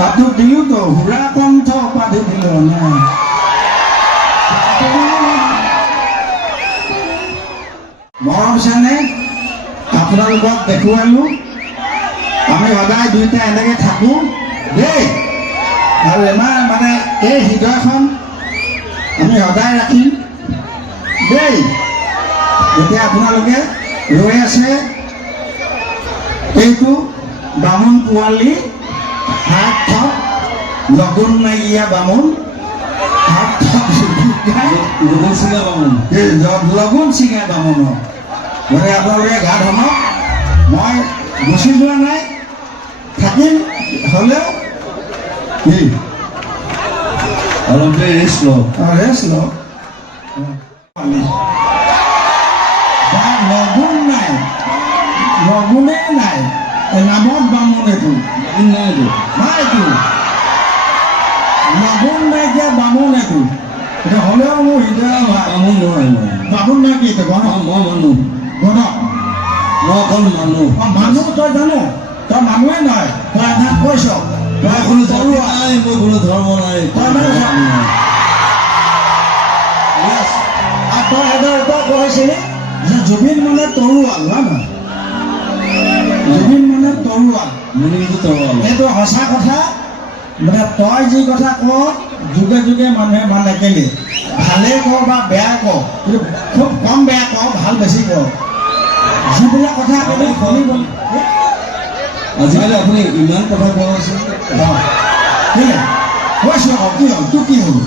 তাতো দিলো তো হুৰা কণ্ঠ উপাধি দিল না মৰম চেনে আপোনালোকক দেখুৱালো আমি সদায় দুইটা এনেকৈ থাকোঁ দেই আৰু এমাহ মানে এই হৃদয়খন আমি সদায় ৰাখিম দেই এতিয়া আপোনালোকে ৰৈ আছে এইটো বামুণ পোৱালি হাত থক লগুণ নাইকিয়া বামুণ হাত থক লগুণ চিঙা বামুণ লগুণ চিঙা বামুণক মানে আপোনালোকে গা ধমক মই গুচি যোৱা নাই থাকিম হ'লেও কি অলপ ৰেষ্ট লওক লগুণ নাই লগুণেই নাই নামত বামুণ এইটো নাইতো লগুণ নাইকিয়া বামুণ এইটো এটা হ'লেও মোৰ হৃদয় বামুণ নহয় বামুণ নাই কি এইটো গণ মই মানুহ গণ মই অকল মানুহ মানুহ তই জানো তই মানুহে নহয় তই এটা কৈছ তই কোনো জাতি নাই মোৰ কোনো ধৰ্ম নাই তই মানে তই এবাৰ কৈছিলি যে জুবিন মানে তৰোৱাল হয় নহয় জুবিন মানে তৰোৱাল এইটো সঁচা কথা মানে তই যি কথা ক যুগে যুগে মানুহে মানে কেলে ভালে ক বা বেয়া ক কিন্তু খুব কম বেয়া ক ভাল বেছি ক যিবিলাক কথা ক'লে শুনিব আজিকালি আপুনি ইমান কথা কোৱা হৈছে কৈছোঁ আকৌ কি হ'ল তোৰ কি হ'ল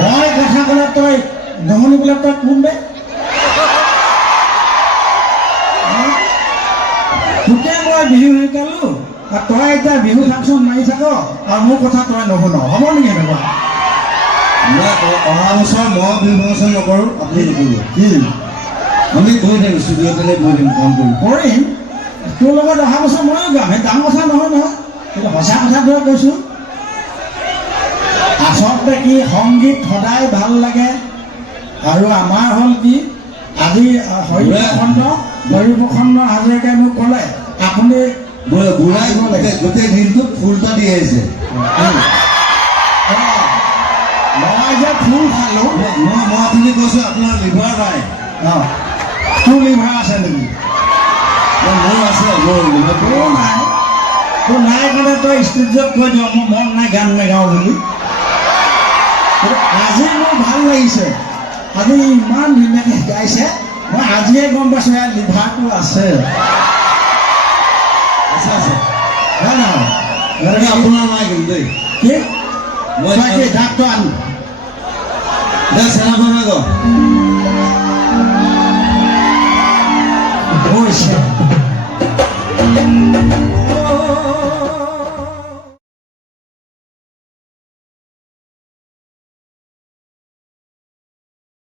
মই কথা ক'লে তই নমনিবিলাক তই কোন বে গোটেই মই বিহু শিকালোঁ আৰু তই এতিয়া বিহু ফাংচন মাৰি থাক আৰু মোৰ কথা তই নুশুন হ'ব নেকি এনেকুৱা অহা বছৰ মই বিহু ফাংচন নকৰোঁ আপুনি নকৰিব কি আমি গৈ থাকিম ষ্টুডিঅ'তে গৈ থাকিম কাম কৰিম তোৰ লগত অহা বছৰ ময়ো গাম সেই ডাঙৰ কথা নহয় নহয় কিন্তু সঁচা কথাটোৱে কৈছোঁ আচলতে কি সংগীত সদায় ভাল লাগে আৰু আমাৰ হ'ল কি আজি হৰিপ্ৰসন্ন হাজৰিকাই মোক ক'লে আপুনি বুঢ়াই গ'লে গোটেই দিনটোত ফুলটা দি আহিছে মই যে ফুল খালোঁ মই আপুনি কৈছোঁ আপোনাৰ লিভাৰ নাই তোৰ লিভাৰ আছে নেকি মোৰ আছে মোৰ লিভাৰ নাই তোৰ নাই কাৰণে তই ষ্টেজত কৈ দিয় মোৰ মন নাই গান নাগাওঁ বুলি আজি মোৰ ভাল লাগিছে আজি ইমান ধুনীয়াকৈ গাইছে মই আজিয়ে গম পাইছোঁ ইয়াৰ লিভাৰটো আছে হয় নহয় আপোনাৰ নাই কিন্তু দেই কি মই কি ডাক্তৰ আনো দে চেনাখন আগ গৈছে